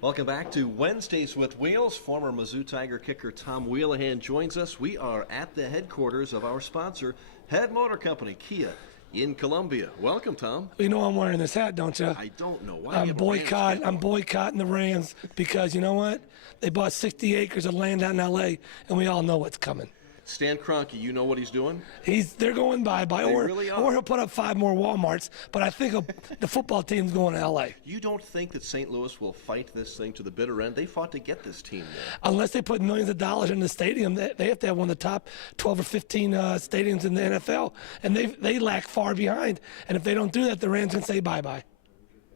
Welcome back to Wednesdays with Wheels. Former Mizzou Tiger kicker Tom Wheelahan joins us. We are at the headquarters of our sponsor, Head Motor Company, Kia, in Columbia. Welcome, Tom. You know I'm wearing this hat, don't you? I don't know why. I'm boycotting the Rams because you know what? They bought 60 acres of land out in L.A., and we all know what's coming. Stan Kroenke, you know what he's doing? They're going bye, or he'll put up 5 more Walmarts. But I think the football team's going to L.A. You don't think that St. Louis will fight this thing to the bitter end? They fought to get this team there. Unless they put millions of dollars in the stadium, they have to have one of the top 12 or 15 stadiums in the NFL, and they lack far behind. And if they don't do that, the Rams can say bye-bye.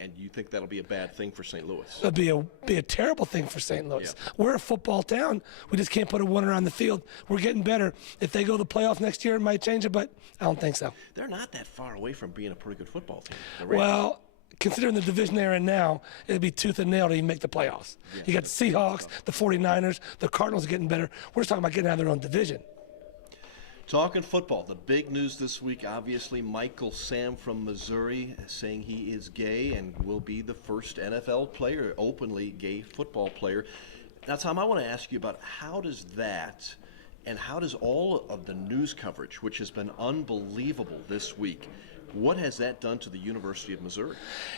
And you think that'll be a bad thing for St. Louis? It'll be a terrible thing for St. Louis. Yeah. We're a football town. We just can't put a winner on the field. We're getting better. If they go to the playoffs next year, it might change it, but I don't think so. They're not that far away from being a pretty good football team. Well, considering the division they're in now, it'd be tooth and nail to even make the playoffs. Yeah, you got the Seahawks, the 49ers, the Cardinals getting better. We're just talking about getting out of their own division. Talking football, the big news this week, obviously, Michael Sam from Missouri saying he is gay and will be the first NFL player, openly gay football player. Now, Tom, I want to ask you about how does that and how does all of the news coverage, which has been unbelievable this week, what has that done to the University of Missouri?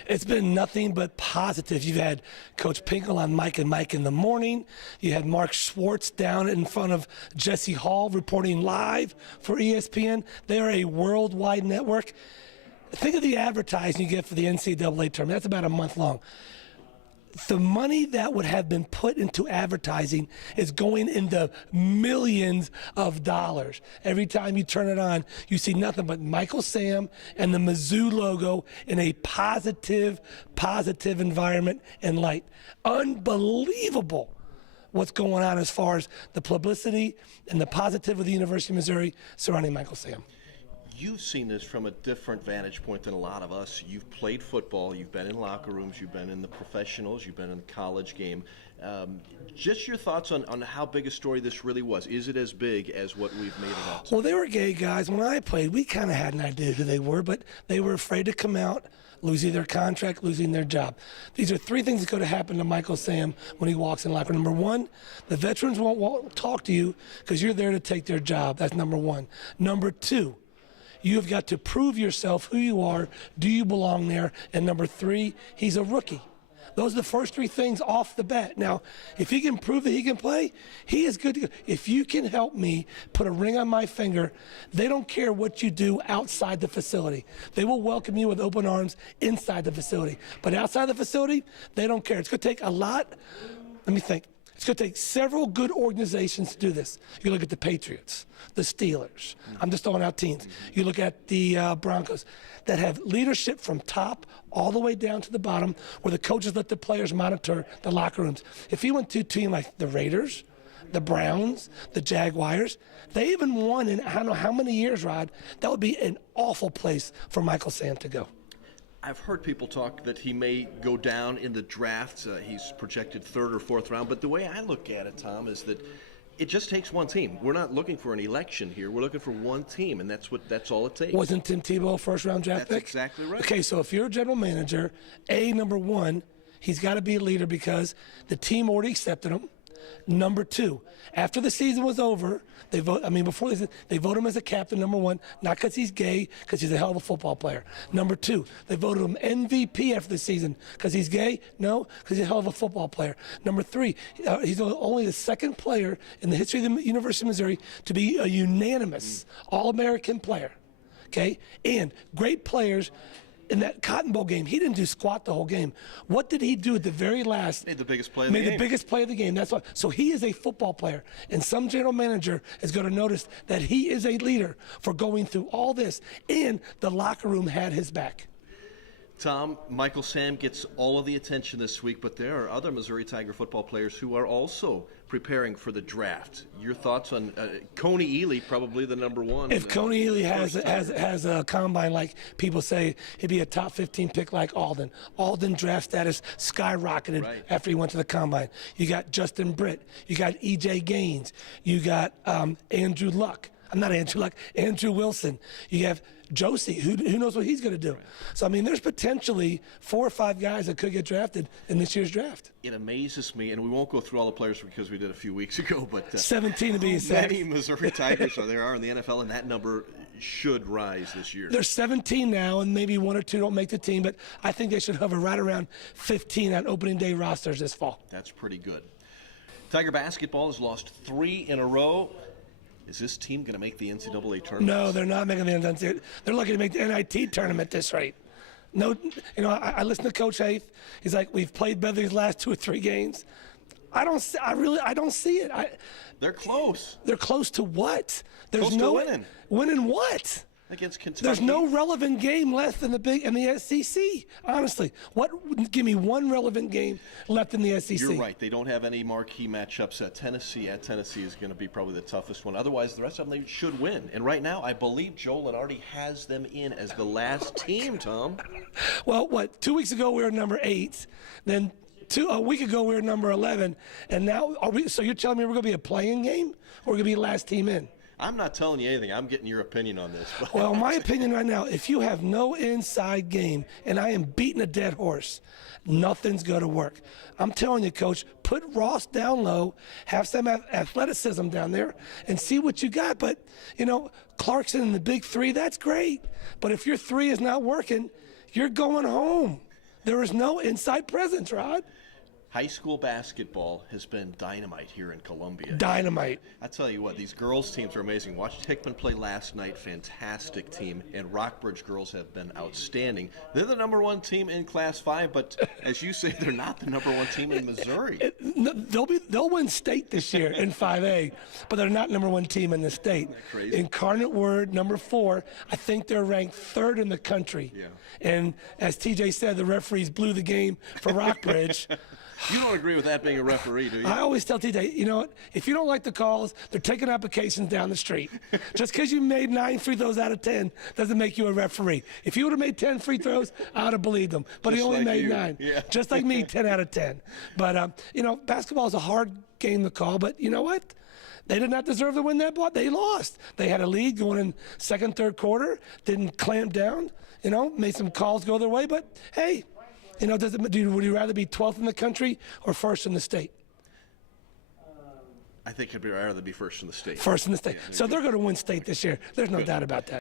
It's been nothing but positive. You've had Coach Pinkel on Mike and Mike in the morning. You had Mark Schwartz down in front of Jesse Hall reporting live for ESPN. They are a worldwide network. Think of the advertising you get for the NCAA tournament. That's about a month long. The money that would have been put into advertising is going into millions of dollars. Every time you turn it on, you see nothing but Michael Sam and the Mizzou logo in a positive environment and light. Unbelievable what's going on as far as the publicity and the positive of the University of Missouri surrounding Michael Sam. You've seen this from a different vantage point than a lot of us. You've played football, you've been in locker rooms, you've been in the professionals, you've been in the college game. Just your thoughts on how big a story this really was. Is it as big as what we've made it out to? Well, they were gay guys. When I played, we kind of had an idea who they were, but they were afraid to come out, losing their contract, losing their job. These are 3 things that could have happened to Michael Sam when he walks in the locker room. Number 1, the veterans won't talk to you because you're there to take their job. That's number 1. Number 2, you have got to prove yourself, who you are, do you belong there, and number 3, he's a rookie. Those are the first 3 things off the bat. Now, if he can prove that he can play, he is good to go. If you can help me put a ring on my finger, they don't care what you do outside the facility. They will welcome you with open arms inside the facility. But outside the facility, they don't care. It's going to take a lot. Let me think. It's going to take several good organizations to do this. You look at the Patriots, the Steelers. I'm just throwing out teams. You look at the Broncos that have leadership from top all the way down to the bottom where the coaches let the players monitor the locker rooms. If you went to a team like the Raiders, the Browns, the Jaguars, they even won in I don't know how many years, Rod. That would be an awful place for Michael Sam to go. I've heard people talk that he may go down in the draft. He's projected 3rd or 4th round. But the way I look at it, Tom, is that it just takes one team. We're not looking for an election here. We're looking for one team, and that's all it takes. Wasn't Tim Tebow a first-round draft pick? That's exactly right. Okay, so if you're a general manager, number 1, he's got to be a leader because the team already accepted him. Number 2, after the season was over, they vote him as a captain, number 1, not because he's gay, because he's a hell of a football player. Number 2, they voted him MVP after the season because he's gay? No, because he's a hell of a football player. Number 3, he's only the 2nd player in the history of the University of Missouri to be a unanimous All-American player. Okay? And great players. In that Cotton Bowl game, he didn't do squat the whole game. What did he do at the very last? Made the biggest play of the game. Made the biggest play of the game. That's why. So he is a football player, and some general manager is going to notice that he is a leader for going through all this, and the locker room had his back. Tom, Michael Sam gets all of the attention this week, but there are other Missouri Tiger football players who are also preparing for the draft. Your thoughts on Coney Ely, probably the number 1? If Coney Ely has a combine like people say, he'd be a top 15 pick like Alden. Alden draft status skyrocketed after he went to the combine. You got Justin Britt. You got E.J. Gaines. You got Andrew Luck. I'm not Andrew Luck, Andrew Wilson. You have Josie, who knows what he's going to do. So, I mean, there's potentially 4 or 5 guys that could get drafted in this year's draft. It amazes me, and we won't go through all the players because we did a few weeks ago, but 17 to be exact. Many Missouri Tigers there are in the NFL, and that number should rise this year. There's 17 now, and maybe 1 or 2 don't make the team, but I think they should hover right around 15 on opening day rosters this fall. That's pretty good. Tiger basketball has lost 3 in a row. Is this team going to make the NCAA tournament? No, they're not making the NCAA. They're lucky to make the NIT tournament this rate. No, I listened to Coach Haith. He's like, we've played better these last 2 or 3 games. I don't see it. They're close. They're close to what? There's Close to winning. Winning what? Against Kentucky. There's no relevant game left in the SEC. Honestly, give me one relevant game left in the SEC. You're right. They don't have any marquee matchups at Tennessee. At Tennessee is going to be probably the toughest one. Otherwise, the rest of them they should win. And right now, I believe Joel already has them in as the last team. Tom. Well, 2 weeks ago we were number 8. Then a week ago we were number 11, and now so you're telling me we're going to be a playing game, or we're going to be last team in? I'm not telling you anything. I'm getting your opinion on this. But. Well, my opinion right now, if you have no inside game, and I am beating a dead horse, nothing's going to work. I'm telling you, Coach, put Ross down low, have some athleticism down there, and see what you got. But, Clarkson and the big 3, that's great. But if your 3 is not working, you're going home. There is no inside presence, Rod. High school basketball has been dynamite here in Columbia. Dynamite. I tell you what, these girls' teams are amazing. Watched Hickman play last night, fantastic team, and Rockbridge girls have been outstanding. They're the number 1 team in Class 5, but as you say, they're not the number 1 team in Missouri. They'll win state this year in 5A, but they're not number 1 team in the state. Crazy. Incarnate Word, number 4, I think they're ranked 3rd in the country. Yeah. And as TJ said, the referees blew the game for Rockbridge. You don't agree with that being a referee, do you? I always tell TJ, you know what? If you don't like the calls, they're taking applications down the street. Just because you made 9 free throws out of 10 doesn't make you a referee. If you would have made 10 free throws, I would have believed him. But Just he only like made you. 9. Yeah. Just like me, 10 out of 10. But, basketball is a hard game to call. But you know what? They did not deserve to win that ball. They lost. They had a lead going in second, third quarter, didn't clamp down, made some calls go their way. But, hey, would you rather be 12th in the country or 1st in the state? I think I'd rather be 1st in the state. 1st in the state. Yeah, so they're going to win state this year. There's no doubt about that.